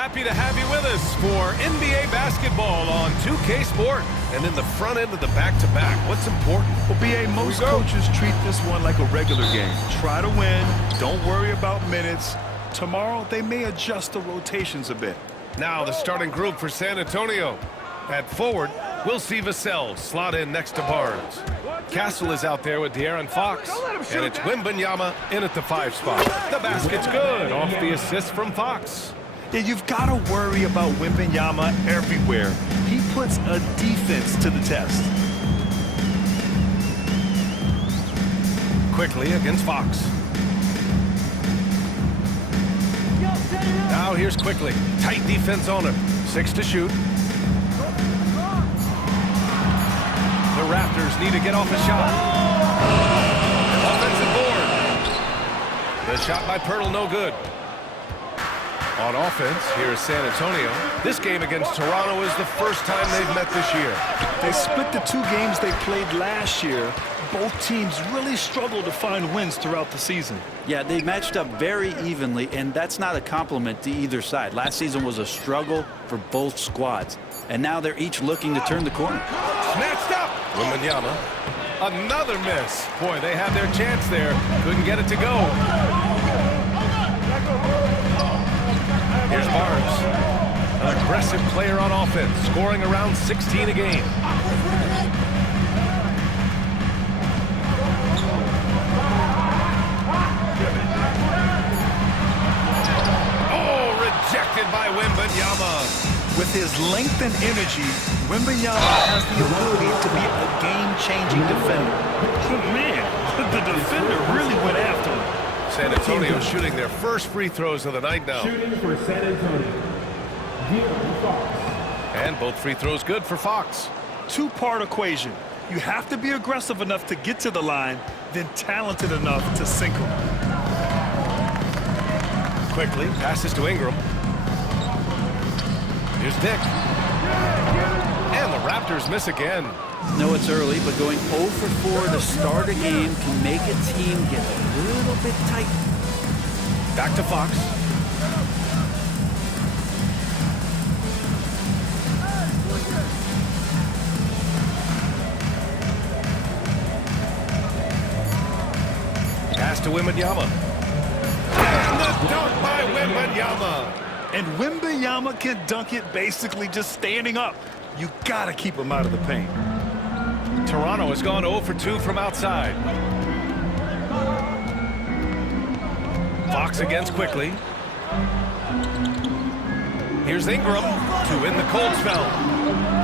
Happy to have you with us for NBA basketball on 2K Sport. And in the front end of the back-to-back, what's important? Well, BA, most coaches treat this one like a regular game. Try to win. Don't worry about minutes. Tomorrow, they may adjust the rotations a bit. Now the starting group for San Antonio. At forward, we'll see Vassell slot in next to Barnes. Castle is out there with De'Aaron Fox. And it's Wembanyama in at the 5 spot. The basket's good off the assist from Fox. Yeah, you've got to worry about Wembanyama everywhere. He puts a defense to the test. Quickly against Fox. Now here's Quickly. Tight defense on him. 6 to shoot. The Raptors need to get off a shot. Offensive board. The shot by Pirtle, no good. On offense, here's San Antonio. This game against Toronto is the first time they've met this year. They split the 2 games they played last year. Both teams really struggled to find wins throughout the season. Yeah, they matched up very evenly, and that's not a compliment to either side. Last season was a struggle for both squads, and now they're each looking to turn the corner. Snatched up. Wembanyama. Another miss. Boy, they had their chance there. Couldn't get it to go. Here's Barnes. An aggressive player on offense, scoring around 16 a game. Oh, rejected by Wembanyama. With his length and energy, Wembanyama has the ability to be a game-changing defender. But man, the defender really went after him. San Antonio shooting their first free throws of the night now. Shooting for San Antonio. Fox. And both free throws good for Fox. 2-part equation. You have to be aggressive enough to get to the line, then talented enough to sink them. Quickly passes to Ingram. Here's Dick. And the Raptors miss again. No, it's early, but going 0 for 4 to start a game can make a team get a little bit tight. Back to Fox. Pass to Wembanyama. And the dunk by Wembanyama. And Wembanyama can dunk it basically just standing up. You got to keep him out of the paint. Toronto has gone 0 for 2 from outside. Fox against Quickly. Here's Ingram to end the cold spell.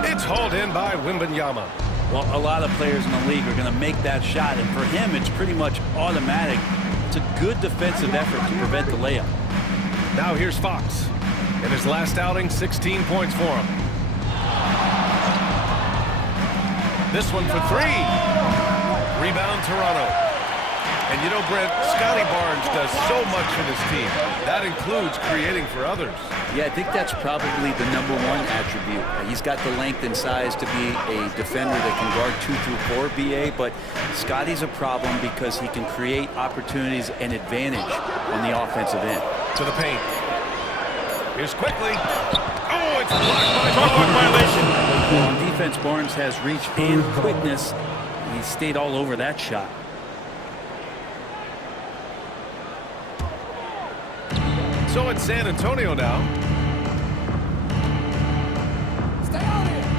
It's hauled in by Wembanyama. Well, a lot of players in the league are going to make that shot, and for him, it's pretty much automatic. It's a good defensive effort to prevent the layup. Now here's Fox. In his last outing, 16 points for him. This one for 3. Rebound, Toronto. And you know, Brent, Scotty Barnes does so much for this team. That includes creating for others. Yeah, I think that's probably the #1 attribute. He's got the length and size to be a defender that can guard 2 through 4, BA, but Scotty's a problem because he can create opportunities and advantage on the offensive end. To the paint. Here's Quickly. Oh, it's blocked by Block violation. On defense, Barnes has reach and quickness. He stayed all over that shot. So it's San Antonio now.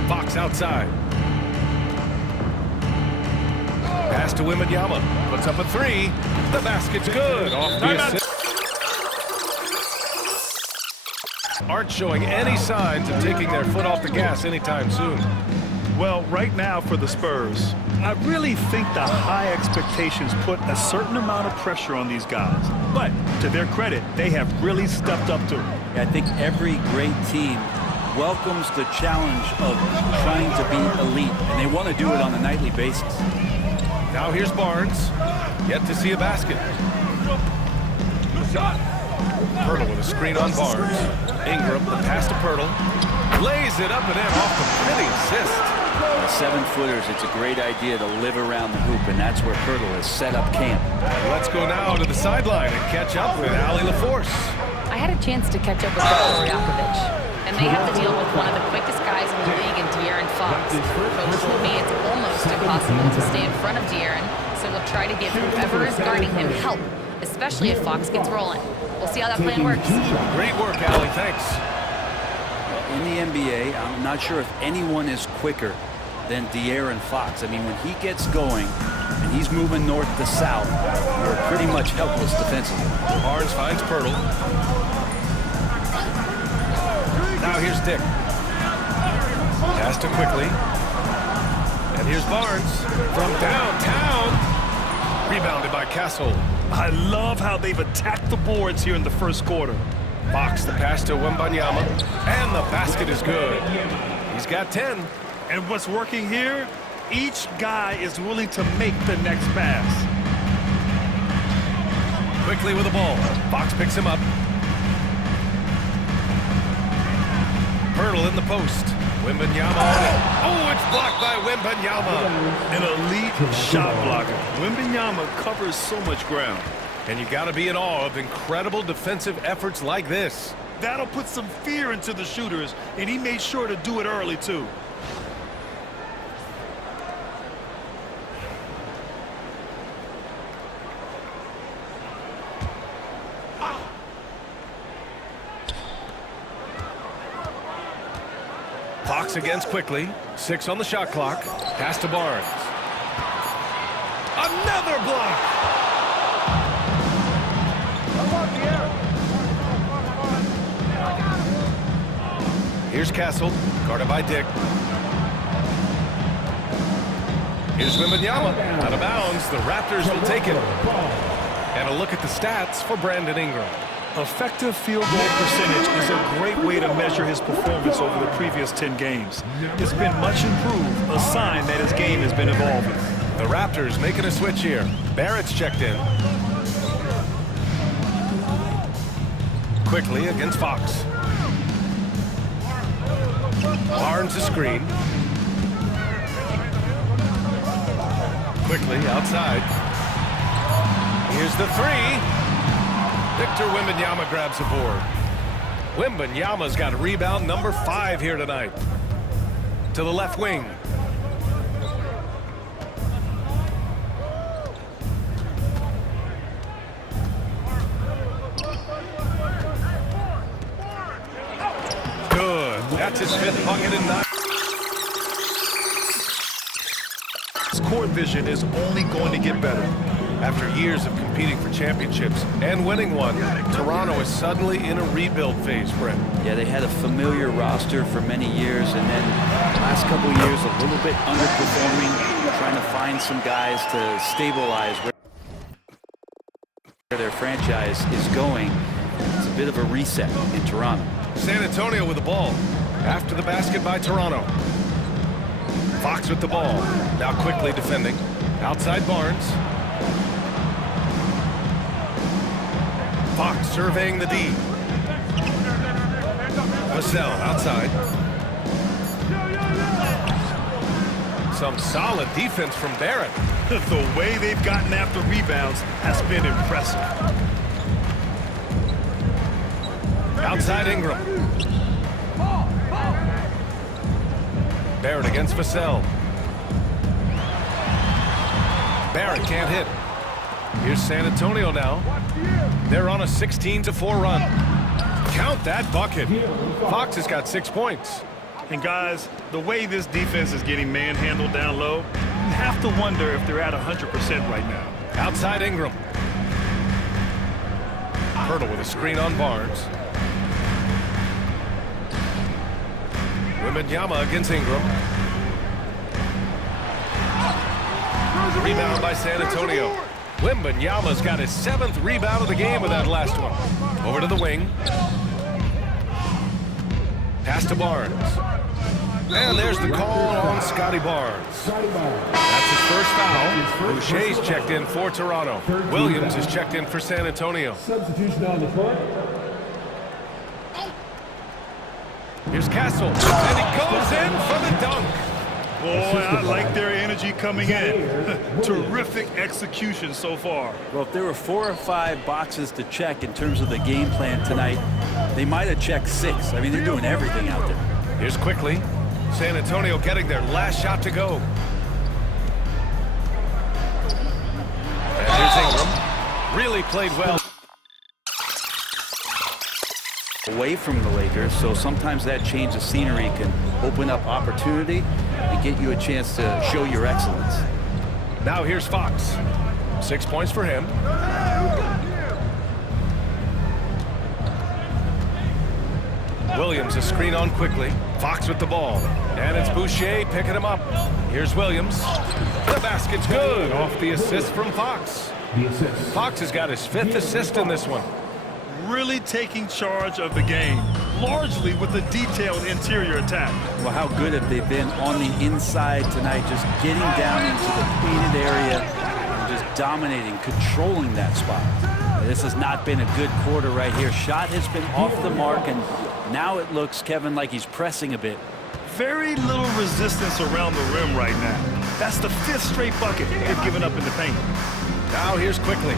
Fox outside. Pass to Wembanyama. Puts up a 3. The basket's good. Off the assist. Aren't showing any signs of taking their foot off the gas anytime soon. Well, right now for the Spurs, I really think the high expectations put a certain amount of pressure on these guys. But to their credit, they have really stepped up to it. I think every great team welcomes the challenge of trying to be elite, and they want to do it on a nightly basis. Now here's Barnes. Yet to see a basket. Pirtle with a screen on Barnes. Ingram, the pass to Pirtle. Lays it up and in off the pretty assist. 7-footers, it's a great idea to live around the hoop, and that's where Pirtle has set up camp. Let's go now to the sideline and catch up with Allie LaForce. I had a chance to catch up with Nikola Yakovic. they have to deal with one of the quickest guys in the league in De'Aaron Fox. Coach told me it's almost impossible to stay in front of De'Aaron, so they'll try to give whoever is guarding him help, especially if Fox gets rolling. We'll see how that plan works. Great work, Allie. Thanks. In the NBA, I'm not sure if anyone is quicker than De'Aaron Fox. I mean, when he gets going and he's moving north to south, we're pretty much helpless defensively. Barnes finds Pirtle. Now here's Dick. Pass to Quickly. And here's Barnes from downtown. Rebounded by Castle. I love how they've attacked the boards here in the first quarter. Fox the pass to Wembanyama. And the basket is good. He's got 10. And what's working here? Each guy is willing to make the next pass. Quickly with the ball. Fox picks him up. Pirtle in the post. Wembanyama on it. Oh, it's blocked by Wembanyama. An elite shot blocker. Wembanyama covers so much ground. And you got to be in awe of incredible defensive efforts like this. That'll put some fear into the shooters, and he made sure to do it early, too. Fox against Quickly. 6 on the shot clock. Pass to Barnes. Another block. Here's Castle, guarded by Dick. Here's Wembanyama, out of bounds. The Raptors will take it. And a look at the stats for Brandon Ingram. Effective field goal percentage is a great way to measure his performance over the previous 10 games. It's been much improved, a sign that his game has been evolving. The Raptors making a switch here. Barrett's checked in. Quickly against Fox. Barnes a screen. Quickly outside. Here's the three. Victor Wembanyama grabs the board. Wembanyama's got rebound number 5 here tonight. To the left wing. Good. That's his 5th bucket in 9. His court vision is only going to get better. After years of competing for championships and winning one, Toronto is suddenly in a rebuild phase, Brent. Yeah, they had a familiar roster for many years, and then last couple of years a little bit underperforming, trying to find some guys to stabilize where their franchise is going. It's a bit of a reset in Toronto. San Antonio with the ball. After the basket by Toronto. Fox with the ball. Now Quickly defending. Outside Barnes. Fox surveying the D. Vassell outside. Some solid defense from Barrett. The way they've gotten after rebounds has been impressive. Outside Ingram. Barrett against Vassell. Barrett can't hit. Here's San Antonio now. They're on a 16-4 run. Count that bucket. Fox has got 6 points. And guys, the way this defense is getting manhandled down low, you have to wonder if they're at 100% right now. Outside Ingram. Pirtle with a screen on Barnes. Wembanyama against Ingram. Rebound by San Antonio. Wembanyama's got his 7th rebound of the game with that last one. Over to the wing. Pass to Barnes. And there's the call on Scotty Barnes. That's his first foul. Boucher's checked in for Toronto. Williams is checked in for San Antonio. Substitution on the court. Here's Castle. And he goes in for the dunk. Boy, I like their energy coming in. Terrific execution so far. Well, if there were 4 or 5 boxes to check in terms of the game plan tonight, They might have checked 6. I mean, they're doing everything out there. Here's quickly. San Antonio getting their last shot to go. And here's Ingram. Really played well. Away from the Lakers, so sometimes that change of scenery can open up opportunity and get you a chance to show your excellence. Now here's Fox. 6 points for him. Williams a screen on quickly. Fox with the ball. And it's Boucher picking him up. Here's Williams. The basket's good off the assist from Fox. Fox has got his 5th assist in this one. Really taking charge of the game, largely with a detailed interior attack. Well, how good have they been on the inside tonight, just getting down into the painted area and just dominating, controlling that spot. This has not been a good quarter right here. Shot has been off the mark, and now it looks, Kevin, like he's pressing a bit. Very little resistance around the rim right now. That's the 5th straight bucket they've given up in the paint. Now here's quickly.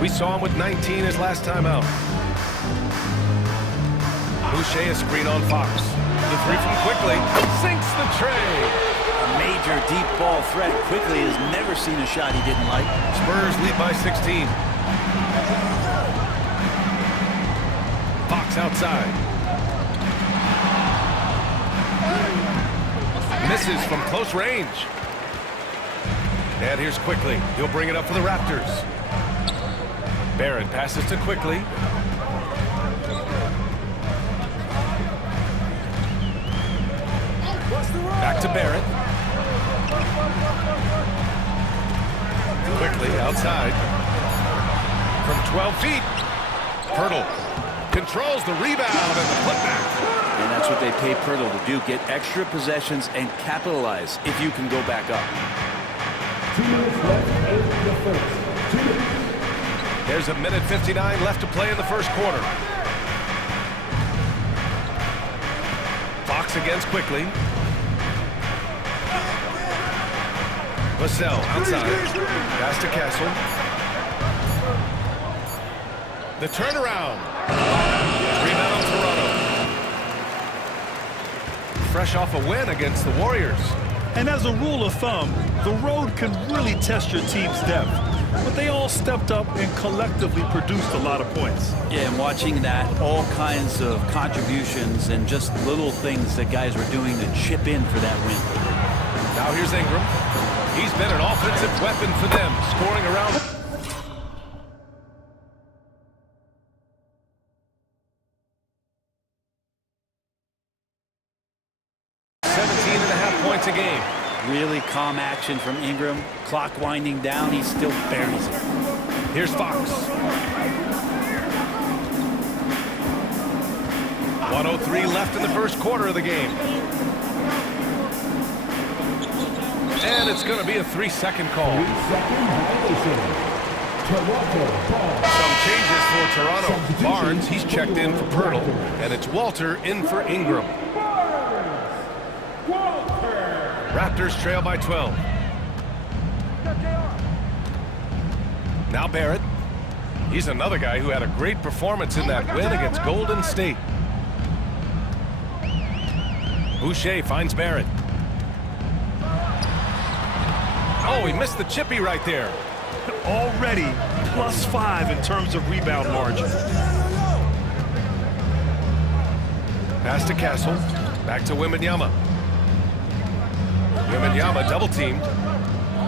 We saw him with 19 his last time out. Boucher a screen on Fox. The 3 from quickly. Sinks the tray. A major deep ball threat. Quickly has never seen a shot he didn't like. Spurs lead by 16. Fox outside. Misses from close range. And here's quickly. He'll bring it up for the Raptors. Barrett passes to quickly. Back to Barrett. Quickly outside. From 12 feet. Pirtle controls the rebound and the putback. And that's what they pay Pirtle to do, get extra possessions and capitalize if you can go back up. 2 minutes left in the first. 2 minutes. There's a minute 59 left to play in the first quarter. Fox against quickly. Vassell outside. Pass to Castle. The turnaround. Rebound Toronto. Fresh off a win against the Warriors. And as a rule of thumb, the road can really test your team's depth. But they all stepped up and collectively produced a lot of points. Yeah, and watching that, all kinds of contributions and just little things that guys were doing to chip in for that win. Now here's Ingram. He's been an offensive weapon for them, scoring around. 17.5 points a game. Really calm action from Ingram. Clock winding down, he still buries it. Here's Fox. 1:03 left in the first quarter of the game. And it's going to be a 3-second call. 3-second violation. Some changes for Toronto. Barnes, he's checked in for Pirtle. And it's Walter in for Ingram. Raptors trail by 12. Now Barrett. He's another guy who had a great performance in that win against Golden State. Boucher finds Barrett. Oh, he missed the chippy right there. Already +5 in terms of rebound margin. Pass to Castle. Back to Wembanyama. Wembanyama double-teamed.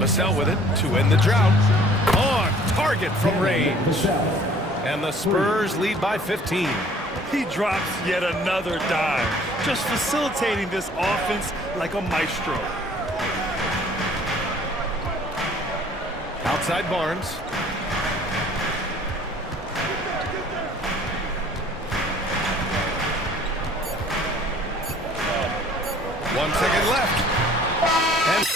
Vassell with it to end the drought. On target from range. And the Spurs lead by 15. He drops yet another dime, just facilitating this offense like a maestro. Outside Barnes. 1 second left. And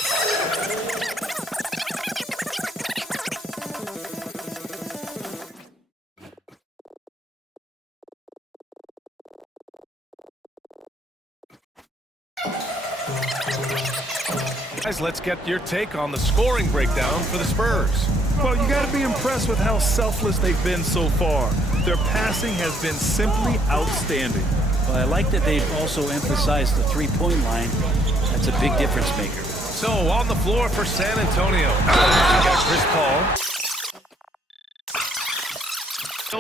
guys, let's get your take on the scoring breakdown for the Spurs. Well, you got to be impressed with how selfless they've been so far. Their passing has been simply outstanding. Well, I like that they've also emphasized the three-point line. That's a big difference maker. So on the floor for San Antonio, you got Chris Paul.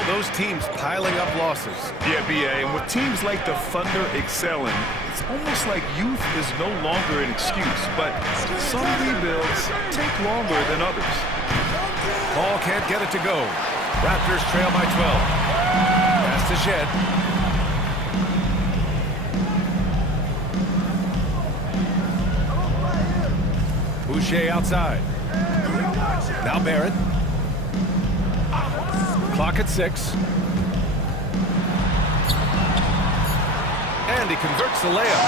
Those teams piling up losses. Yeah, B.A., and with teams like the Thunder excelling, it's almost like youth is no longer an excuse, but some rebuilds take longer than others. Paul can't get it to go. Raptors trail by 12. Pass to Shed. Boucher outside. Now Barrett. Clock at 6. And he converts the layup.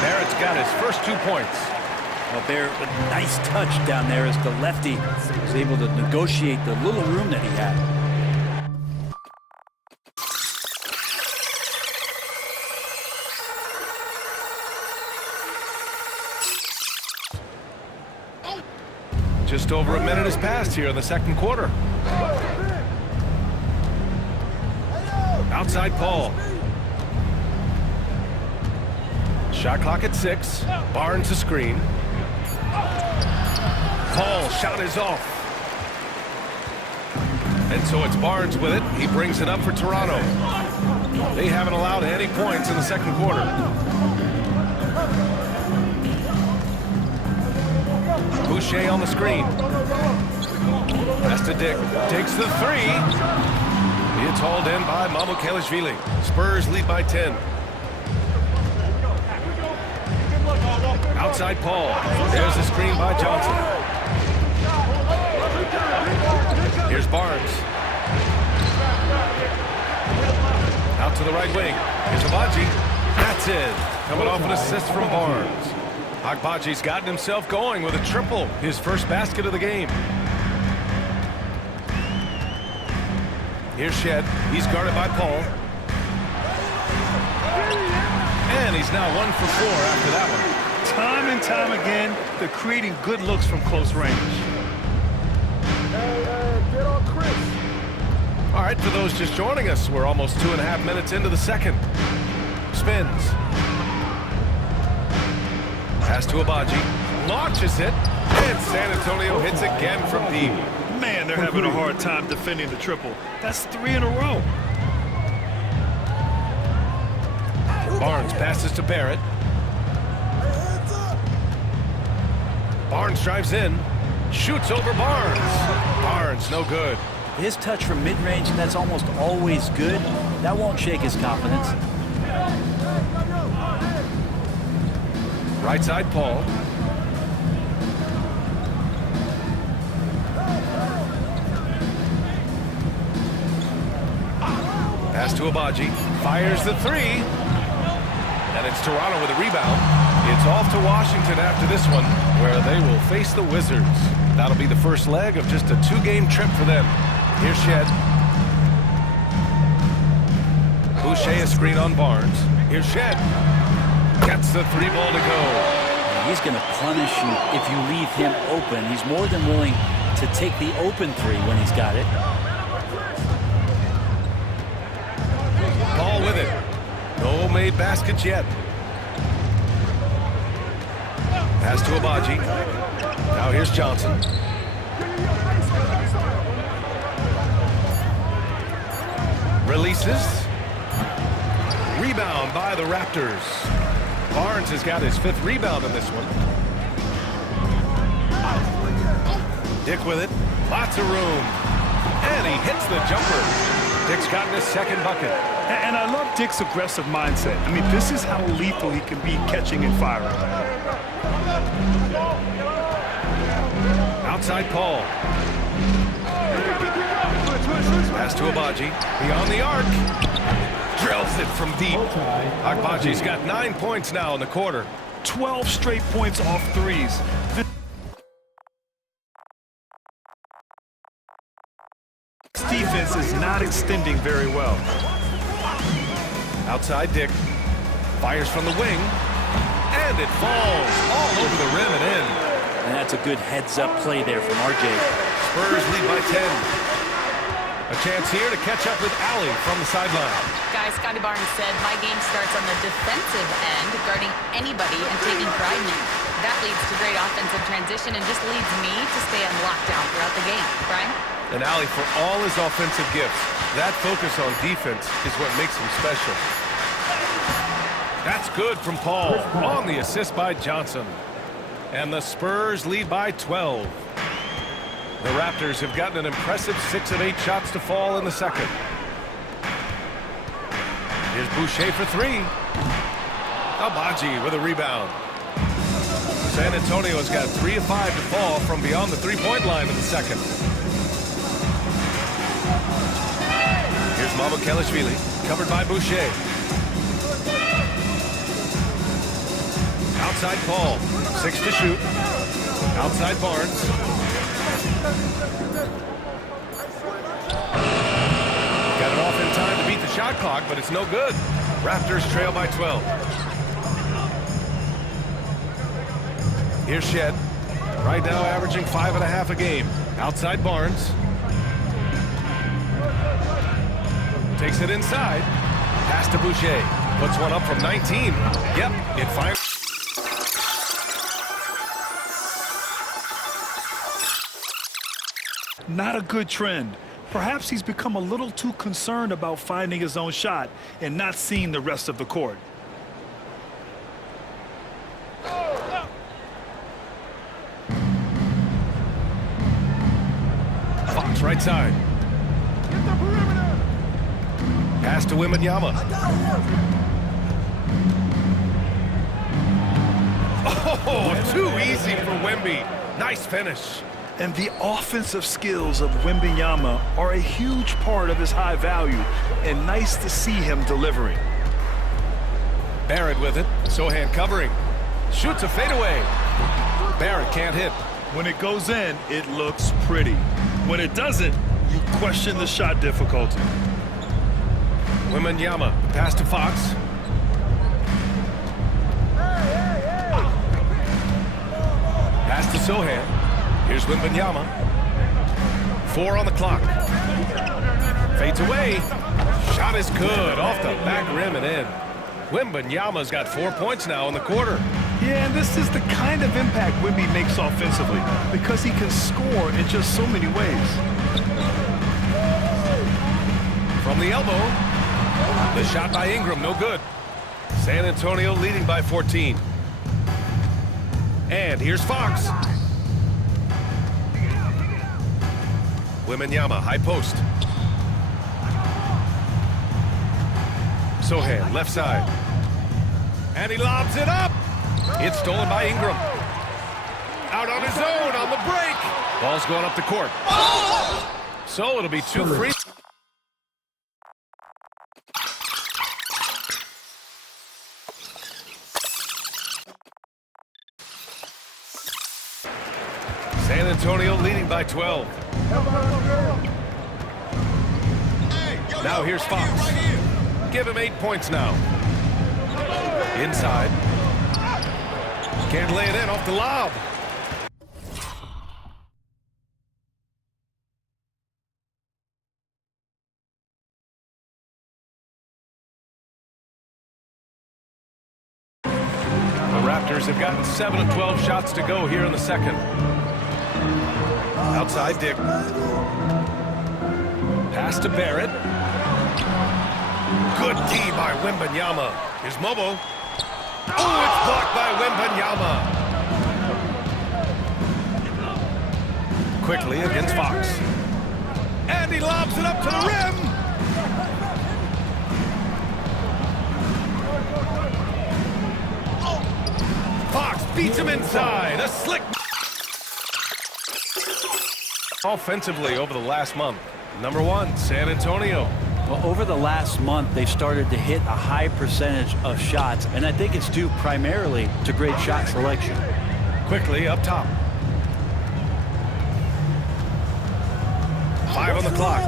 Barrett's got his first 2 points. Well, Barrett with a nice touch down there as the lefty was able to negotiate the little room that he had. Just over a minute has passed here in the second quarter. Outside Paul. Shot clock at 6. Barnes a screen. Paul shot is off. And so it's Barnes with it. He brings it up for Toronto. They haven't allowed any points in the second quarter. Boucher on the screen. Pass to Dick. Takes the 3. It's hauled in by Mamukelashvili. Spurs lead by 10. Outside Paul. There's a screen by Johnson. Here's Barnes. Out to the right wing. Here's Agbaji. That's it. Coming off an assist from Barnes. Agbaji's gotten himself going with a triple. His first basket of the game. Here's Shed. He's guarded by Paul. And he's now 1 for 4 after that one. Time and time again, they're creating good looks from close range. Get on Chris. All right, for those just joining us, we're almost 2.5 minutes into the second. Spins. Pass to Agbaji. Launches it. And San Antonio hits again from deep. Man, they're having a hard time defending the triple. That's 3 in a row. Barnes passes to Barrett. Barnes drives in. Shoots over Barnes. Barnes, no good. His touch from mid-range, that's almost always good. That won't shake his confidence. Right side, Paul. Pass to Agbaji. Fires the 3. And it's Toronto with a rebound. It's off to Washington after this one, where they will face the Wizards. That'll be the first leg of just a 2-game trip for them. Here's Shed. Boucher a screen on Barnes. Here's Shed. Gets the 3 ball to go. He's going to punish you if you leave him open. He's more than willing to take the open 3 when he's got it. Paul with it. No made baskets yet. Pass to Agbaji. Now here's Johnson. Releases. Rebound by the Raptors. Barnes has got his 5th rebound in this one. Dick with it. Lots of room. And he hits the jumper. Dick's gotten his 2nd bucket. And I love Dick's aggressive mindset. I mean, this is how lethal he can be catching and firing. Outside Paul. Pass to Agbaji. Beyond the arc. Drills it from deep. Agbaji's got 9 points now in the quarter. 12 straight points off 3s. This defense is not extending very well. Outside Dick. Fires from the wing. And it falls all over the rim and in. And that's a good heads-up play there from RJ. Spurs lead by 10. A chance here to catch up with Allie from the sideline. Guys, Scotty Barnes said, my game starts on the defensive end, guarding anybody and taking pride in it. That leads to great offensive transition and just leads me to stay on lockdown throughout the game. Brian? And Allie, for all his offensive gifts, that focus on defense is what makes him special. That's good from Paul on the assist by Johnson. And the Spurs lead by 12. The Raptors have gotten an impressive 6 of 8 shots to fall in the second. Here's Boucher for 3. Abaji with a rebound. San Antonio's got 3 of 5 to fall from beyond the three-point line in the second. Here's Mamukelashvili, covered by Boucher. Outside Paul, 6 to shoot. Outside Barnes. Got it off in time to beat the shot clock, but it's no good. Raptors trail by 12. Here's Shed. Right now averaging 5.5 a game. Outside Barnes. Takes it inside. Pass to Boucher. Puts one up from 19. Yep, it finally... Not a good trend. Perhaps he's become a little too concerned about finding his own shot and not seeing the rest of the court. Fox right side. Pass to Wembanyama. Oh, too easy for Wemby. Nice finish. And the offensive skills of Wembanyama are a huge part of his high value, and nice to see him delivering. Barrett with it. Sohan covering. Shoots a fadeaway. Barrett can't hit. When it goes in, it looks pretty. When it doesn't, you question the shot difficulty. Wembanyama, pass to Fox. Pass to Sohan. Here's Wembanyama. 4 on the clock. Fades away. Shot is good. Off the back rim and in. Wembanyama's got 4 points now in the quarter. Yeah, and this is the kind of impact Wemby makes offensively because he can score in just so many ways. From the elbow. The shot by Ingram, no good. San Antonio leading by 14. And here's Fox. Wembanyama, high post. Sohan, left side. And he lobs it up. It's stolen by Ingram. Out on his own on the break. Ball's going up the court. So it'll be 2 free. San Antonio leading by 12. Now here's Fox. Give him 8 points now. Inside. Can't lay it in off the lob. The Raptors have gotten 7 of 12 shots to go here in the second. Outside Dick. Pass to Barrett. Good D by Wembanyama. Here's Mobo. Oh, it's blocked by Wembanyama. Quickly against Fox. And he lobs it up to the rim. Fox beats him inside. A slick. Offensively over the last month. Number 1, San Antonio. Well, over the last month, they've started to hit a high percentage of shots, and I think it's due primarily to great shot selection. Quickly up top. 5 on the clock.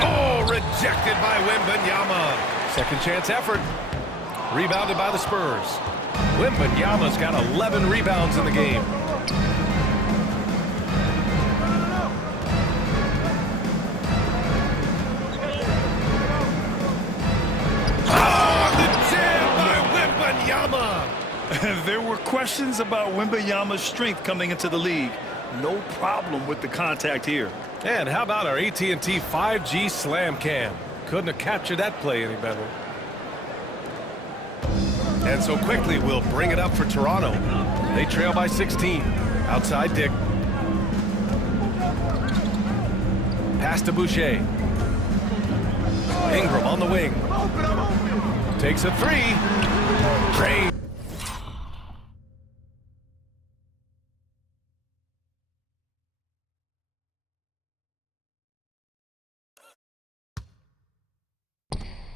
Oh, rejected by Wembanyama. Second chance effort. Rebounded by the Spurs. Wembanyama's got 11 rebounds in the game. There were questions about Wembanyama's strength coming into the league. No problem with the contact here. And how about our AT&T 5G Slam Cam? Couldn't have captured that play any better. And so quickly we'll bring it up for Toronto. They trail by 16. Outside Dick. Pass to Boucher. Ingram on the wing. Takes a three. Trey.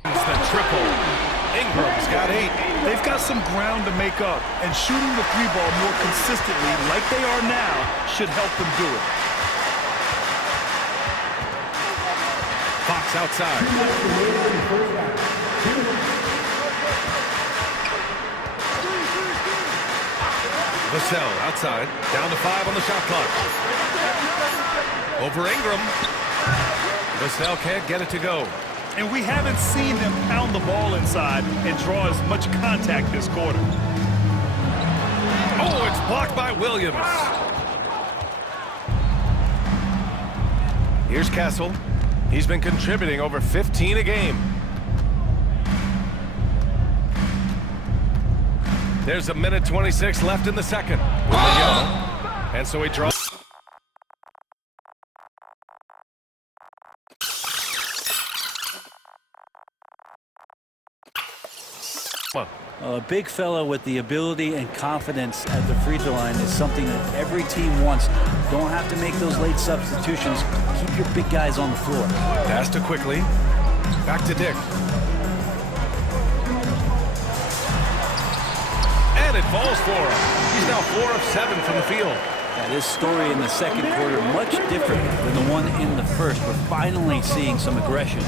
The triple. Ingram's got 8. They've got some ground to make up, and shooting the three ball more consistently like they are now should help them do it. Fox outside. Vassell outside. Down to 5 on the shot clock. Over Ingram. Vassell can't get it to go. And we haven't seen them pound the ball inside and draw as much contact this quarter. Oh, it's blocked by Williams. Here's Castle. He's been contributing over 15 a game. There's 1:26 left in the second. And so he draws. A big fella with the ability and confidence at the free throw line is something that every team wants. Don't have to make those late substitutions. Keep your big guys on the floor. Pass to Quickly. Back to Dick. And it falls for him. He's now 4 of 7 from the field. Yeah, this story in the second quarter much different than the one in the first. We're finally seeing some aggression.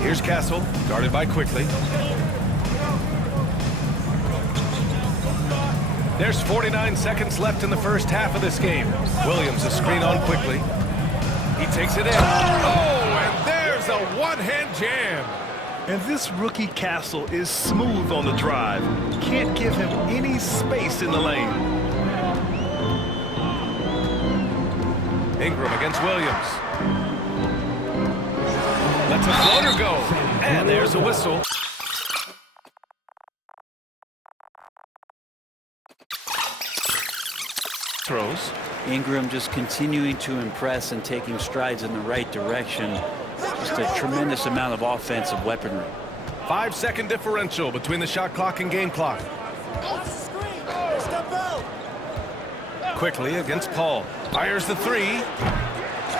Here's Castle, guarded by Quickly. There's 49 seconds left in the first half of this game. Williams, a screen on Quickly. He takes it in. Oh, and there's a one-hand jam. And this rookie Castle is smooth on the drive. Can't give him any space in the lane. Ingram against Williams. Lets a floater go. And there's a whistle. Throws. Ingram just continuing to impress and taking strides in the right direction. Just a tremendous amount of offensive weaponry. 5-second differential between the shot clock and game clock. Quickly against Paul. Fires the three.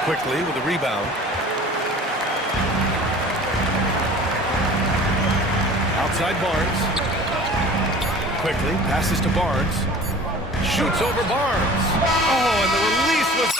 Quickly with a rebound. Outside Barnes. Quickly passes to Barnes. Shoots over Barnes. Oh, and the release was...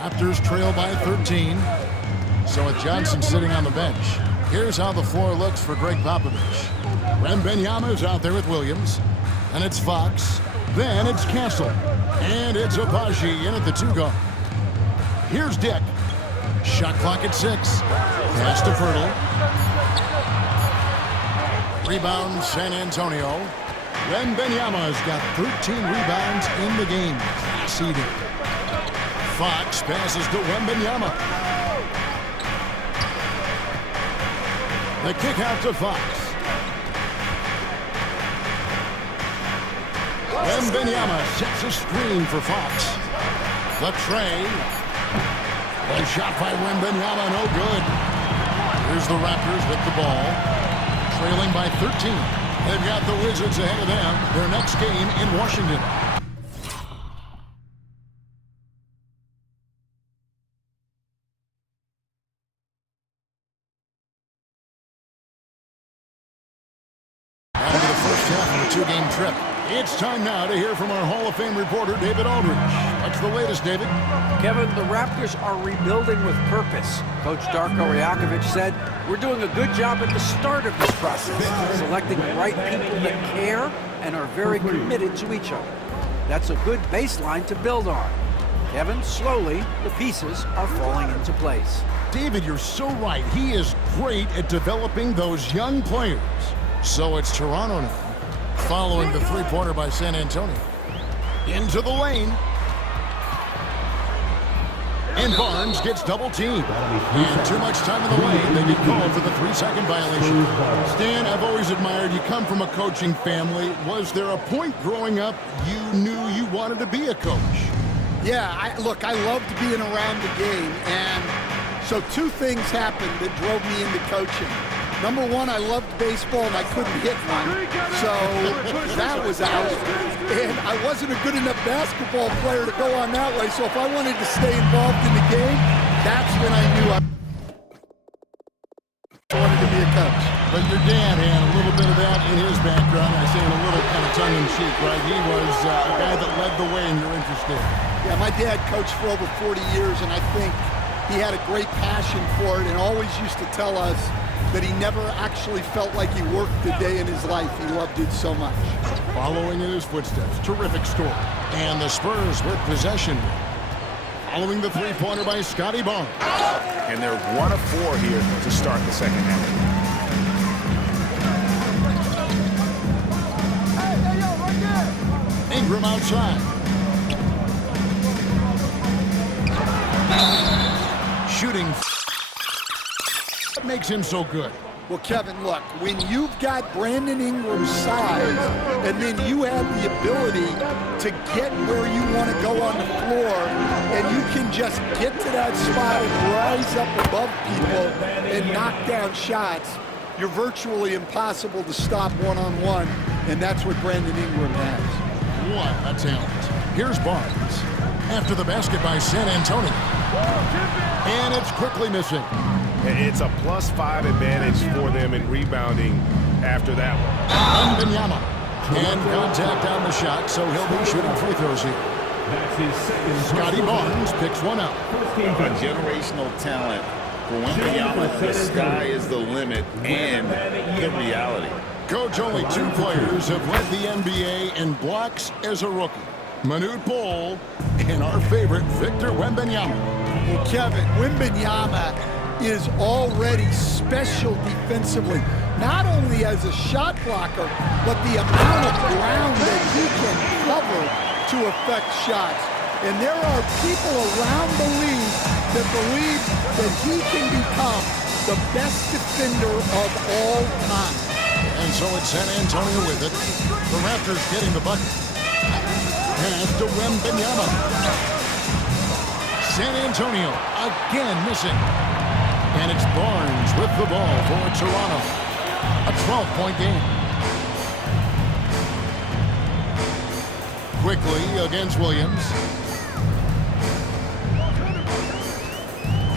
Raptors trail by 13. So with Johnson sitting on the bench, here's how the floor looks for Greg Popovich. Wembanyama's out there with Williams. And it's Fox. Then it's Castle. And it's Abaji in at the 2-guard. Here's Dick. Shot clock at 6. Pass to Fertile. Rebound San Antonio. Wembanyama's got 13 rebounds in the game. Seeded. Fox passes to Wembanyama. The kick out to Fox. Wembanyama sets a screen for Fox. The tray. The shot by Wembanyama, no good. Here's the Raptors with the ball. Trailing by 13. They've got the Wizards ahead of them. Their next game in Washington. That'll be the first half of a two-game trip. It's time now to hear from our Hall of Fame reporter, David Aldridge. What's the latest, David? Kevin, the Raptors are rebuilding with purpose. Coach Darko Rajakovic said, "We're doing a good job at the start of this process, selecting the right people that care and are very committed to each other. That's a good baseline to build on." Kevin, slowly, the pieces are falling into place. David, you're so right. He is great at developing those young players. So it's Toronto now, following the three-pointer by San Antonio. Into the lane. And Barnes gets double-teamed. And too much time in the lane. They get called for the 3-second violation. Stan, I've always admired you come from a coaching family. Was there a point growing up you knew you wanted to be a coach? Yeah, look, I loved being around the game. And so two things happened that drove me into coaching. Number one, I loved baseball and I couldn't hit one, so that was out. And I wasn't a good enough basketball player to go on that way, so if I wanted to stay involved in the game, that's when I knew I wanted to be a coach. But your dad had a little bit of that in his background. I say in a little kind of tongue-in-cheek, right? He was a guy that led the way in your interest in. Yeah, my dad coached for over 40 years, and I think he had a great passion for it and always used to tell us that he never actually felt like he worked a day in his life. He loved it so much. Following in his footsteps, terrific story. And the Spurs with possession. Following the three-pointer by Scotty Barnes. And they're 1 of 4 here to start the second half. Ingram outside. Shooting. What makes him so good? Well, Kevin, look, when you've got Brandon Ingram's size and then you have the ability to get where you want to go on the floor and you can just get to that spot and rise up above people and knock down shots, you're virtually impossible to stop one-on-one, and that's what Brandon Ingram has. What a talent. Here's Barnes. After the basket by San Antonio. And it's quickly missing. It's a +5 advantage for them in rebounding after that one. Wembanyama. And contact on the shot, so he'll be shooting free throws here. Scotty Barnes picks one up. A generational talent for Wembanyama. The sky is the limit and the reality. Coach, only 2 players have led the NBA in blocks as a rookie. Manute Bol and our favorite, Victor Wembanyama. Well, Kevin, Wembanyama is already special defensively, not only as a shot blocker, but the amount of ground that he can cover to affect shots. And there are people around the league that believe that he can become the best defender of all time. And so it's San Antonio with it. The Raptors getting the bucket. Pass to Wembanyama. San Antonio again missing. And it's Barnes with the ball for Toronto. A 12-point game. Quickly against Williams.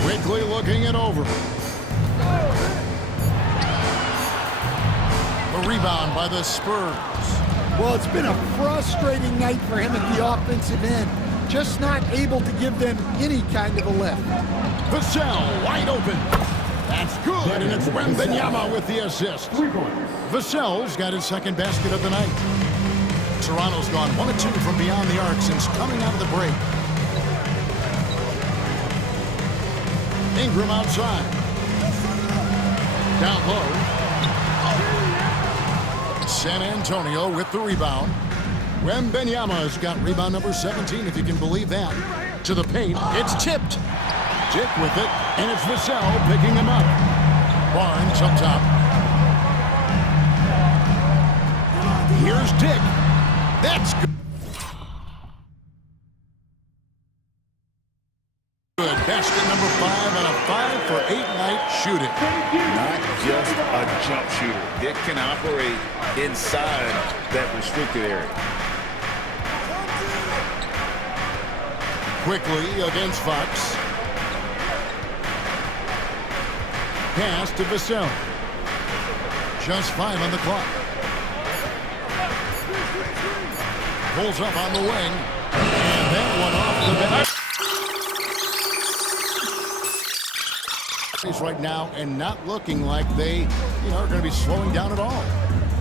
Quickly looking it over. A rebound by the Spurs. Well, it's been a frustrating night for him at the offensive end. Just not able to give them any kind of a lift. Vassell wide open. That's good, and it's Wembanyama with the assist. Vassell's got his second basket of the night. Toronto's gone 1 of 2 from beyond the arc since coming out of the break. Ingram outside. Down low. San Antonio with the rebound. Wembanyama's got rebound number 17, if you can believe that. To the paint, it's tipped. Dick with it, and it's Vassell picking him up. Barnes up top. Here's Dick. That's good. Basket number 5 on a 5-for-8 night shooting. Not just a jump shooter. It can operate inside that restricted area. Quickly against Fox. Pass to Vassell. Just 5 on the clock. Pulls up on the wing. And that one off the bench. Right now, and not looking like they are going to be slowing down at all.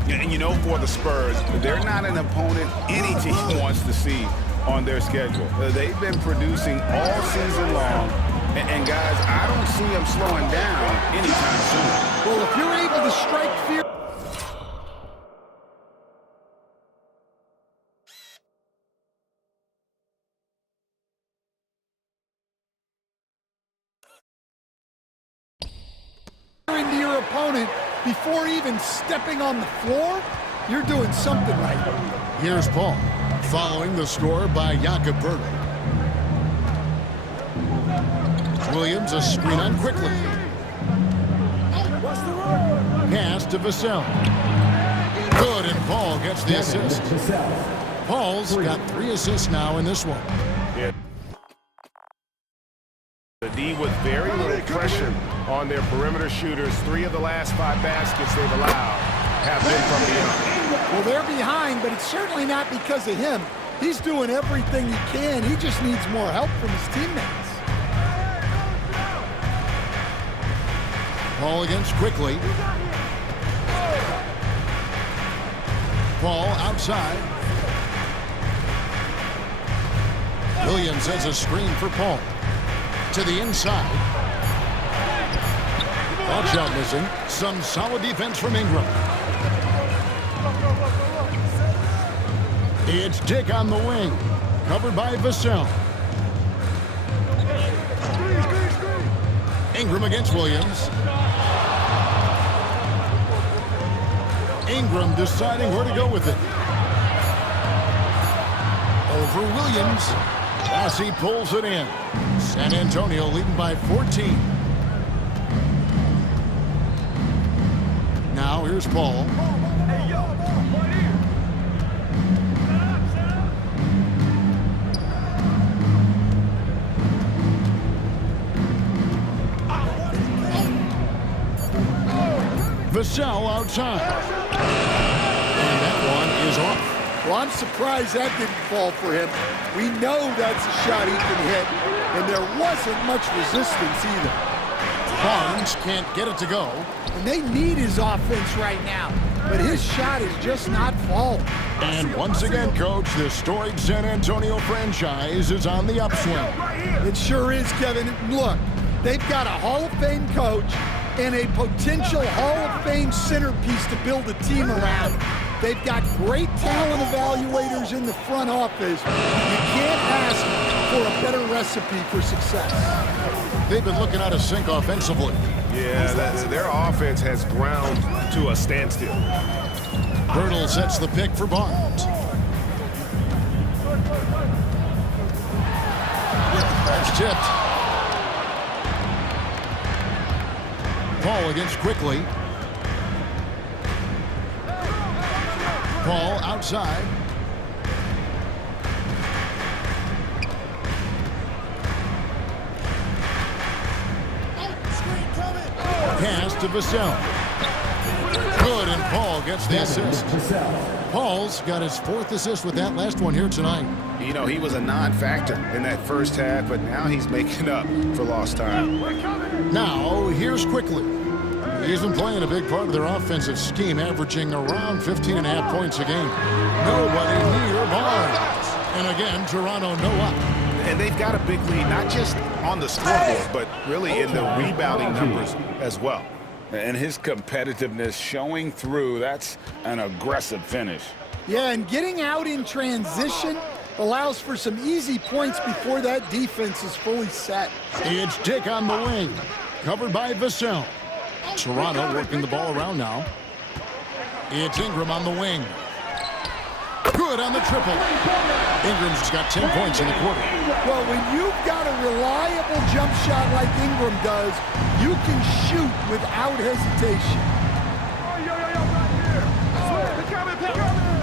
And for the Spurs, they're not an opponent any team wants to see on their schedule. They've been producing all season long, and guys, I don't see them slowing down anytime soon. Well, if you're able to strike fear. Into your opponent before even stepping on the floor, you're doing something right. Here's Paul, following the score by Jakob Poeltl. Williams a screen on quickly. Pass to Vassell. Good, and Paul gets the assist. Paul's got 3 assists now in this one. Yeah. The D with very little pressure on their perimeter shooters. 3 of the last 5 baskets they've allowed have been from beyond. Well, they're behind, but it's certainly not because of him. He's doing everything he can. He just needs more help from his teammates. Paul against quickly. Paul outside. Williams has a screen for Paul. To the inside. That shot missing. Some solid defense from Ingram. It's Dick on the wing. Covered by Vassell. Ingram against Williams. Ingram deciding where to go with it. Over Williams. As he pulls it in. San Antonio leading by 14. Now here's Paul. Vassell outside. And that one is off. Well, I'm surprised that didn't fall for him. We know that's a shot he can hit, and there wasn't much resistance either. Barnes can't get it to go. And they need his offense right now, but his shot is just not falling. And once again, Coach, the storied San Antonio franchise is on the upswing. It sure is, Kevin. Look, they've got a Hall of Fame coach and a potential Hall of Fame centerpiece to build a team around. They've got great talent evaluators in the front office. You can't ask for a better recipe for success. They've been looking out of sync offensively. Yeah, their offense has ground to a standstill. Poeltl sets the pick for Barnes. That's tipped. Paul against quickly. Paul outside. Pass to Vassell. Good, and Paul gets the assist. Paul's got his 4th assist with that last one here tonight. He was a non-factor in that first half, but now he's making up for lost time. Now, here's quickly. He's been playing a big part of their offensive scheme, averaging around 15.5 points a game. Nobody near Barnes. And again, Toronto no up. And they've got a big lead, not just on the scoreboard, but really in the rebounding numbers as well. And his competitiveness showing through. That's an aggressive finish. Yeah, and getting out in transition allows for some easy points before that defense is fully set. It's Dick on the wing, covered by Vassell. Toronto working the ball around now. It's Ingram on the wing. Good good on the triple. Ingram's got 10 points in the quarter. Well, when you've got a reliable jump shot like Ingram does, you can shoot without hesitation.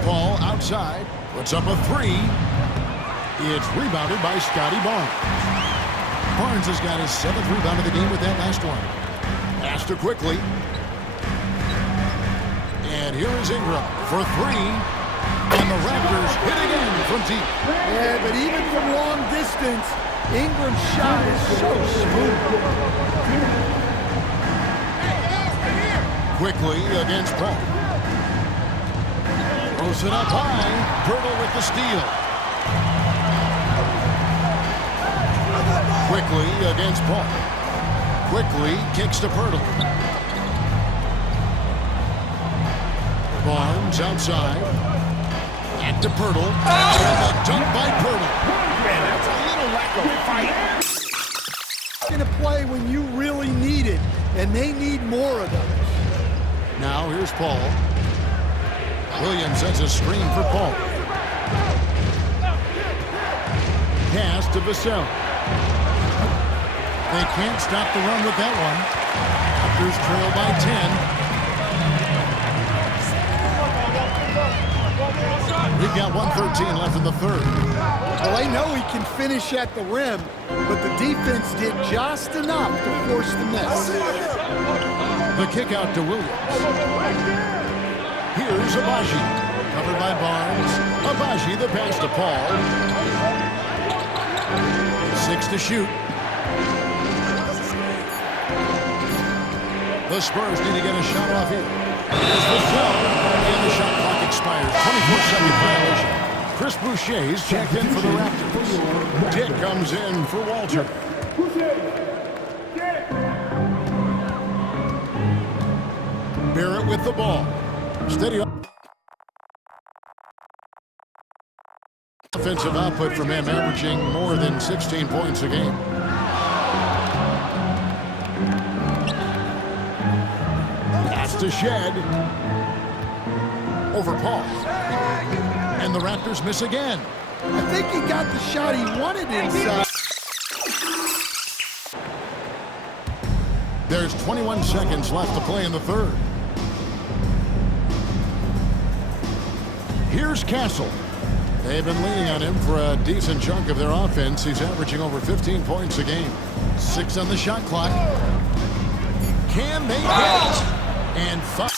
Paul outside, puts up a three. It's rebounded by Scotty Barnes. Barnes has got his 7th rebound of the game with that last one. Pass to quickly. And here is Ingram for three. And the Raptors hit again from deep. Yeah, but even from long distance, Ingram's shot is so smooth. Quickly against Paul. Throws it up high. Pirtle with the steal. Quickly against Paul. Quickly kicks to Pirtle. Barnes outside. Back to Pirtle. And a dunk by Pirtle. Man, that's a little lack of fight. Going to play when you really need it, and they need more of those. Now here's Paul. Williams sets a screen for Paul. Pass to Vassell. They can't stop the run with that one. Raptors trail by 10. We've got 1:13 left in the third. Well, they know he can finish at the rim, but the defense did just enough to force the miss. The kick out to Williams. Here's Abaji. Covered by Barnes. Abaji the pass to Paul. 6 to shoot. The Spurs need to get a shot off here. There's the foul, and the shot clock expires. 24-second violation. Chris Boucher's checked in for the Raptors. Dick comes in for Walter. Barrett with the ball. Steady offensive output from him, averaging more than 16 points a game. Pass to Shed. Over Paul. And the Raptors miss again. I think he got the shot he wanted inside. There's 21 seconds left to play in the third. Here's Castle. They've been leaning on him for a decent chunk of their offense. He's averaging over 15 points a game. 6 on the shot clock. Can they hit it? And 5.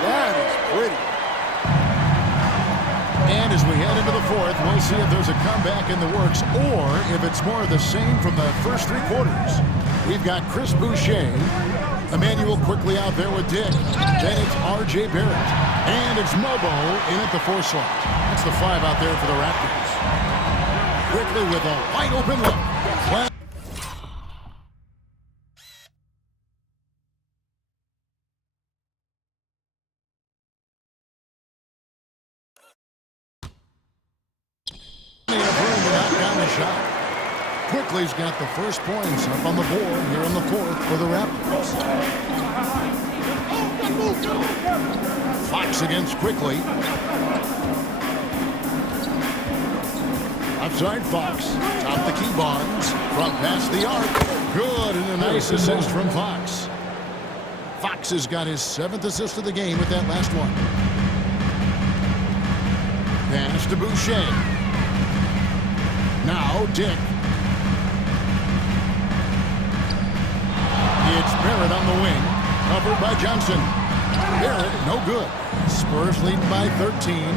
That is pretty. And as we head into the fourth, we'll see if there's a comeback in the works or if it's more of the same from the first 3 quarters. We've got Chris Boucher. Emmanuel quickly out there with Dick. Then it's R.J. Barrett. And it's Mobo in at the 4 slot. That's the 5 out there for the Raptors. Quickly with a wide open look. Quickly's got the first points up on the board here in the fourth for the Raptors. Fox against Quickly. Outside Fox. Top the key Barnes. Front past the arc. Good, and a nice assist from Fox. Fox has got his 7th assist of the game with that last one. Pass to Boucher. Now Dick. It's Barrett on the wing. Covered by Johnson. Barrett, no good. Spurs leading by 13.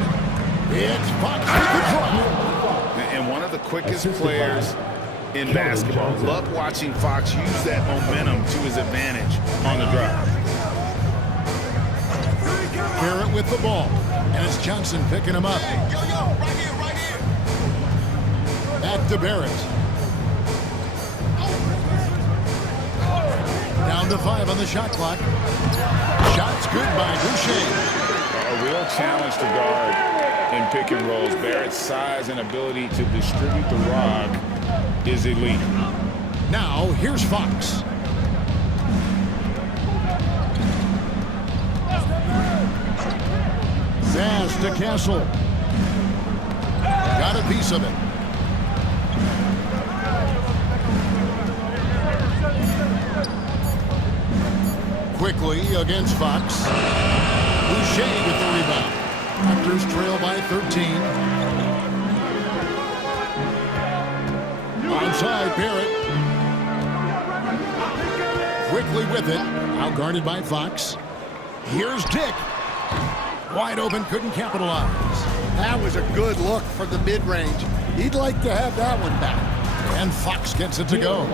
It's Fox with the drop. And one of the quickest players in basketball. Love watching Fox use that momentum to his advantage on the drive. Barrett with the ball. And it's Johnson picking him up. Right here. Back to Barrett. Down to 5 on the shot clock. Shots good by Boucher. A real challenge to guard in pick and rolls. Barrett's size and ability to distribute the rock is elite. Now, here's Fox. Pass to Castle. Got a piece of it. Quickly against Fox. Boucher with the rebound. Raptors trail by 13. Onside, Barrett. Quickly with it. Outguarded by Fox. Here's Dick. Wide open, couldn't capitalize. That was a good look from the mid-range. He'd like to have that one back. And Fox gets it to go.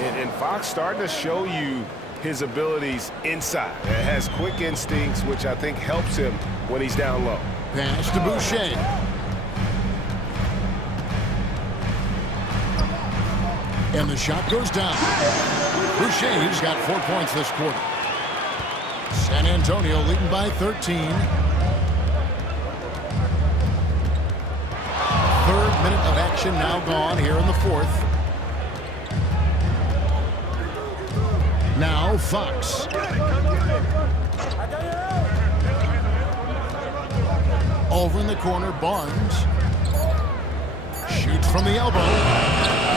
And Fox starting to show you his abilities inside. He has quick instincts, which I think helps him when he's down low. Pass to Boucher. And the shot goes down. Boucher's got 4 points this quarter. San Antonio leading by 13. Third minute of action now gone here in the fourth. Now Fox. Over in the corner, Barnes. Shoots from the elbow.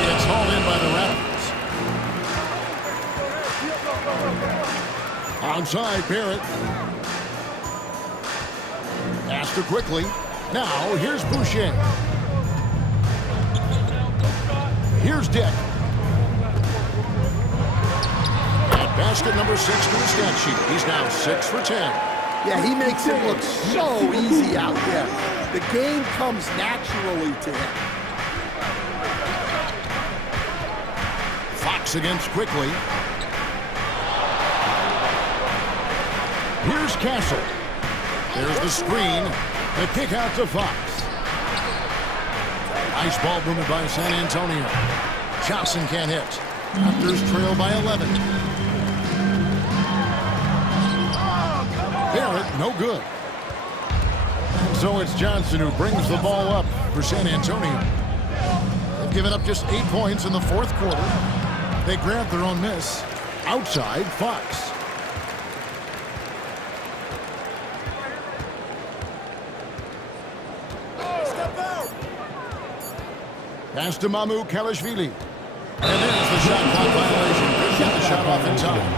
It's hauled in by the Raptors. Onside, Barrett. Master quickly. Now, here's Boucher. Here's Dick. And basket number 6 to the stat sheet. He's now 6 for 10. Yeah, he makes it look so easy out there. The game comes naturally to him. Fox against quickly. Here's Castle. There's the screen. The kick out to Fox. Nice ball movement by San Antonio. Johnson can't hit. Raptors trail by 11. Barrett, no good. And so it's Johnson who brings the ball up for San Antonio. They've given up just 8 points in the fourth quarter. They grabbed their own miss. Outside, Fox. Pass to Mamu Kalashvili. And there's the shot clock violation. Couldn't get the shot off in time.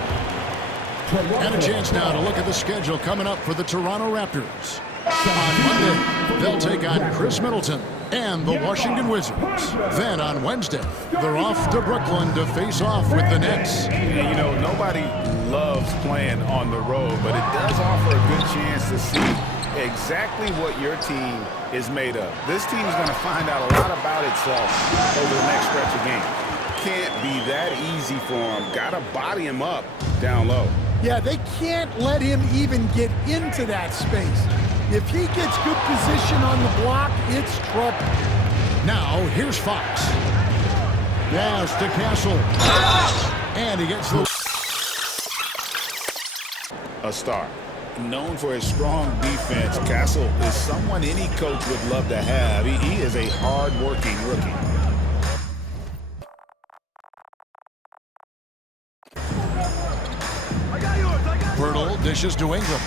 And a chance now to look at the schedule coming up for the Toronto Raptors. On Monday, they'll take on Chris Middleton and the Washington Wizards. Then on Wednesday, they're off to Brooklyn to face off with the Nets. And, you know, nobody loves playing on the road, but it does offer a good chance to see exactly what your team is made of. This team is going to find out a lot about itself over the next stretch of games. Can't be that easy for him. Got to body him up down low. Yeah, they can't let him even get into that space. If he gets good position on the block, it's trouble. Now, here's Fox. Pass to Castle. And he gets the... A star. Known for his strong defense, Castle is someone any coach would love to have. He is a hard-working rookie. Pirtle dishes to Ingram.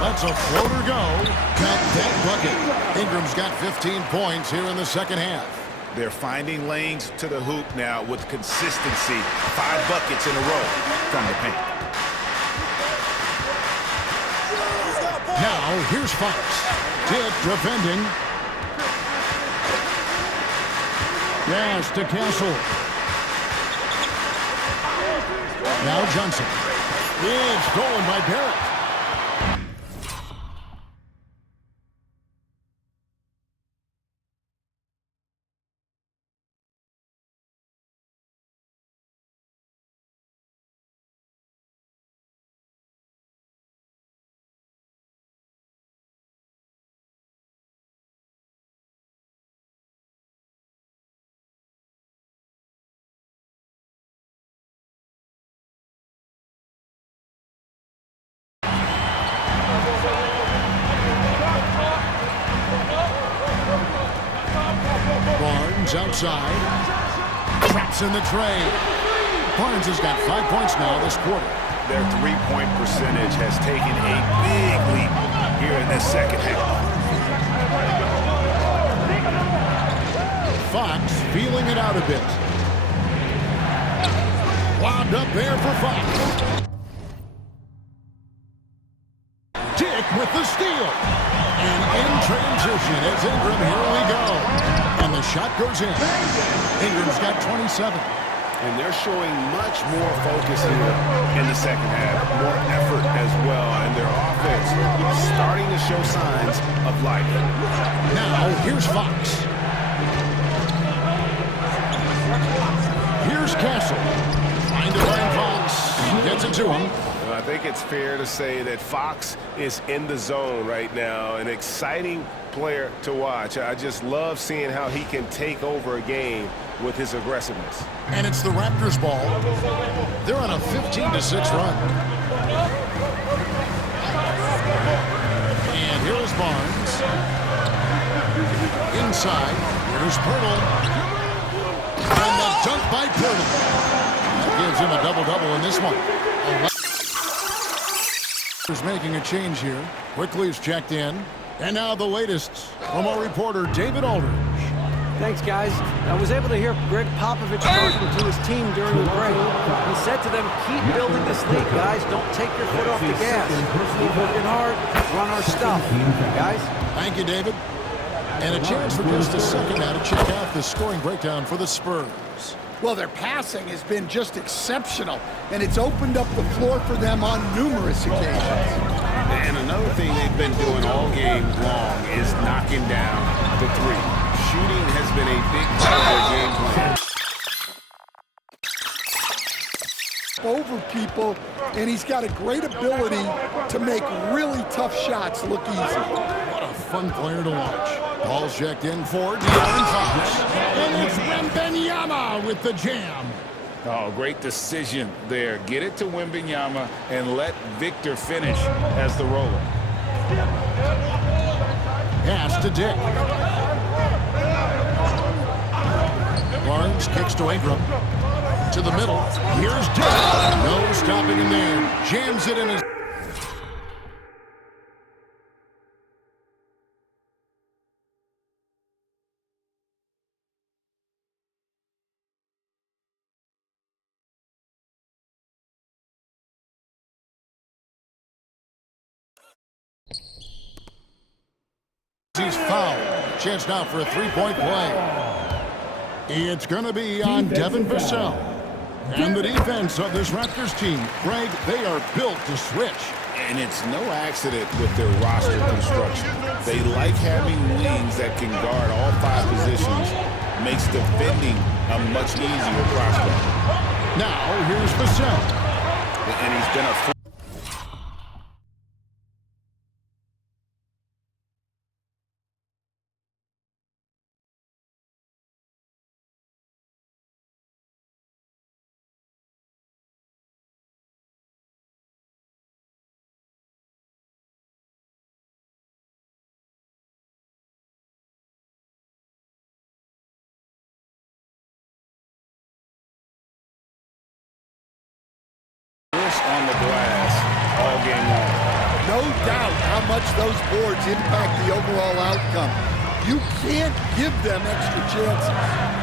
Lets a floater go. Got that bucket. Ingram's got 15 points here in the second half. They're finding lanes to the hoop now with consistency. 5 buckets in a row from the paint. Now, here's Fox. Dick defending. Pass to Castle. Now Johnson. It's stolen by Barrett. Barnes outside. Traps in the tray. Barnes has got 5 points now this quarter. Their three-point percentage has taken a big leap here in this second half. Fox feeling it out a bit. Wound up there for Fox. Dick with the steal. And in transition, it's Ingram. Here we go. And the shot goes in. Ingram's got 27. And they're showing much more focus here in the second half. More effort as well. And their offense starting to show signs of life. Now, here's Fox. Here's Castle. Trying to find Fox. Gets it to him. Well, I think it's fair to say that Fox is in the zone right now. An exciting player to watch. I just love seeing how he can take over a game with his aggressiveness. And it's the Raptors ball. They're on a 15-6 run. And here's Barnes. Inside. Here's Pirtle. And the dunk by Pirtle. That gives him a double-double in this one. Is making a change here. Quickly is checked in. And now the latest from our reporter, David Aldridge. Thanks, guys. I was able to hear Greg Popovich talking to his team during the break. He said to them, keep building this league, guys. Don't take your foot off the gas. Keep working hard. Run our stuff. Guys? Thank you, David. And a chance for just a second now to check out the scoring breakdown for the Spurs. Well, their passing has been just exceptional, and it's opened up the floor for them on numerous occasions. And another thing they've been doing all game long is knocking down the three. Shooting has been a big part of their game plan. Over people, and he's got a great ability to make really tough shots look easy. What a fun player to watch. Ball's checked in for De'Aaron Fox. And it's Wembanyama with the jam. Oh, great decision there. Get it to Wembanyama and let Victor finish as the roller. Pass to Dick. Barnes kicks to Ingram. To the middle. Here's Dick. No stopping him there. Jams it in his... He's fouled. Chance now for a three-point play. It's going to be on Devin Vassell. And the defense of this Raptors team, Greg, they are built to switch. And it's no accident with their roster construction. They like having wings that can guard all 5 positions. Makes defending a much easier prospect. Now, here's Vassell. And he's been a... on the glass all game long. No doubt how much those boards impact the overall outcome. You can't give them extra chances.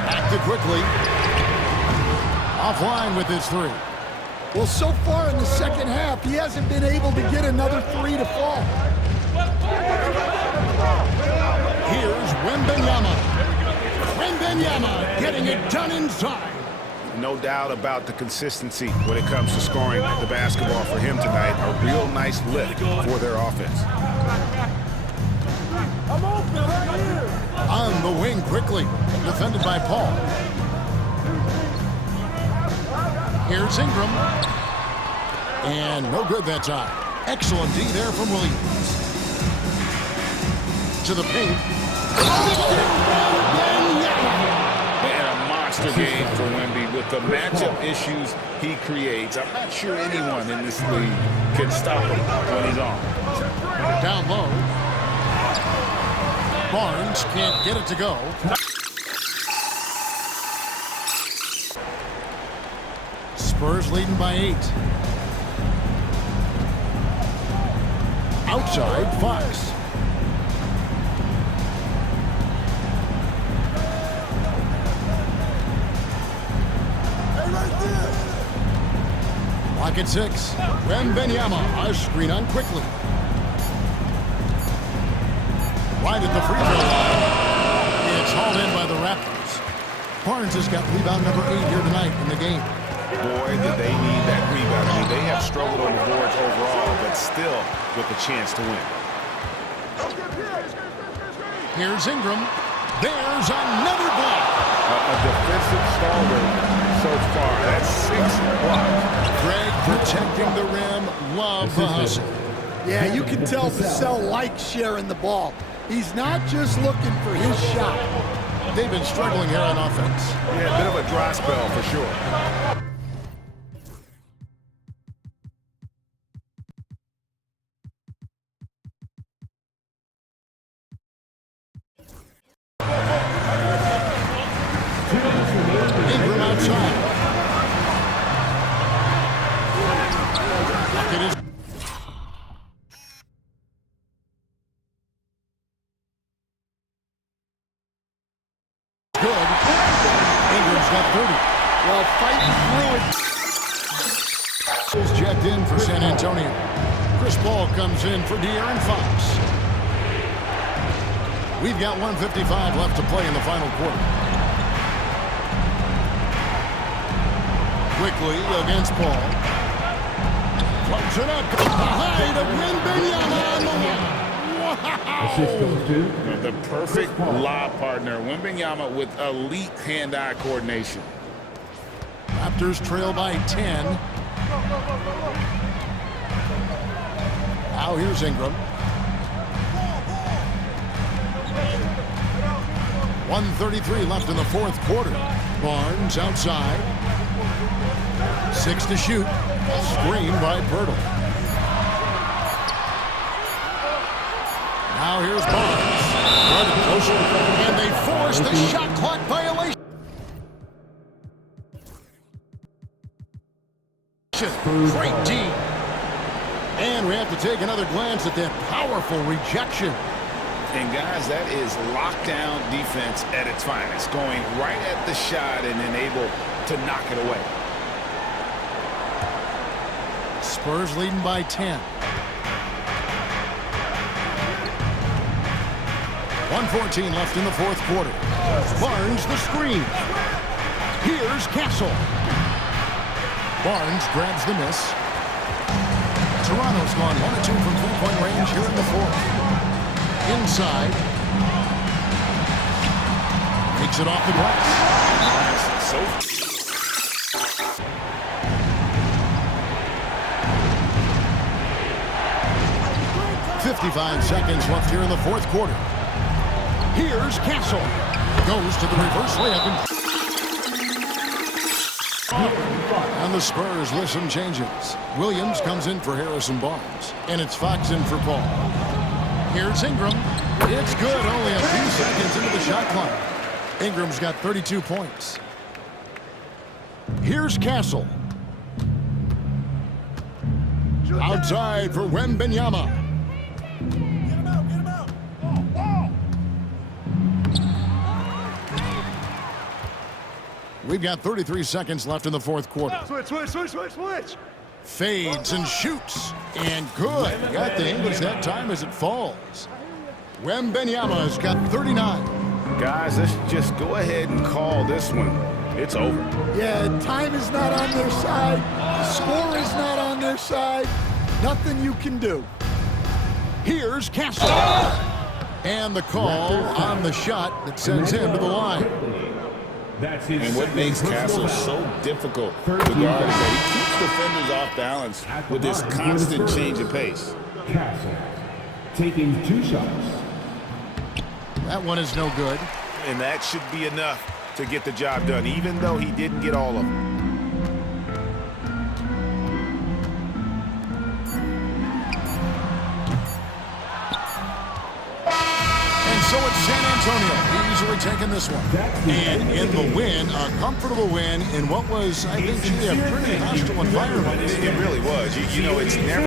Acted quickly. Offline with his three. Well, so far in the second half, he hasn't been able to get another three to fall. Here's Wembanyama. Wembanyama getting it done inside. No doubt about the consistency when it comes to scoring the basketball for him tonight. A real nice lift for their offense. I'm open right here. On the wing quickly. Defended by Paul. Here's Ingram. And no good that time. Excellent D there from Williams. To the paint. Game for Wemby with the matchup issues he creates. I'm not sure anyone in this league can stop him when he's on. Down low. Barnes can't get it to go. Spurs leading by 8. Outside, Fox. Lock at 6. Wembanyama, a screen on quickly. Right at the free throw line. It's hauled in by the Raptors. Barnes has got rebound number 8 here tonight in the game. Boy, did they need that rebound. I mean, they have struggled on the boards overall, but still with a chance to win. Here's Ingram. There's another block. A defensive stalwart so far. That's 6 blocks. Greg protecting the rim. Love the hustle. Yeah, you can tell Vassell likes sharing the ball. He's not just looking for his shot. They've been struggling here on offense. Yeah, a bit of a dry spell for sure. Ingram outside. It is good. Ingram's got 30. Well, fighting through it. Is checked in for San Antonio. Chris Paul comes in for De'Aaron Fox. We've got 1:55 left to play in the final quarter. Quickly against Paul. Floats it up. Behind of Wembanyama on the line. Wow! The perfect lob partner. Wembanyama with elite hand-eye coordination. Raptors trail by 10. Now here's Ingram. 1:33 left in the fourth quarter. Barnes outside. 6 to shoot. Screen by Pirtle. Now here's Barnes. Running closer. And they force the shot clock violation. Great D. And we have to take another glance at that powerful rejection. And guys, that is lockdown defense at its finest. Going right at the shot and then able to knock it away. Spurs leading by 10. 1:14 left in the fourth quarter. Barnes the screen. Here's Castle. Barnes grabs the miss. Toronto's gone 1 of 2 from three-point range here in the fourth. Inside. Takes it off the glass. So 55 seconds left here in the fourth quarter. Here's Castle. Goes to the reverse layup. And the Spurs with some changes. Williams comes in for Harrison Barnes. And it's Fox in for Paul. Here's Ingram. It's good. Only a few seconds into the shot clock. Ingram's got 32 points. Here's Castle. Outside for Wembanyama. We've got 33 seconds left in the fourth quarter. Switch. Fades and shoots. And good. Got the English that time as it falls. Wembanyama's got 39. guys, let's just go ahead and call this one. It's over. Yeah, time is not on their side. Score is not on their side. Nothing you can do. Here's Castle. And the call on the shot that sends him to the line. And what makes Castle so difficult to guard is that he keeps defenders off balance with this constant change of pace. Castle taking 2 shots. That one is no good. And that should be enough to get the job done, even though he didn't get all of them. And so So it's San Antonio easily taking this one. And in the win, a comfortable win in what was, I think, a pretty hostile environment. It really was. You know, it's never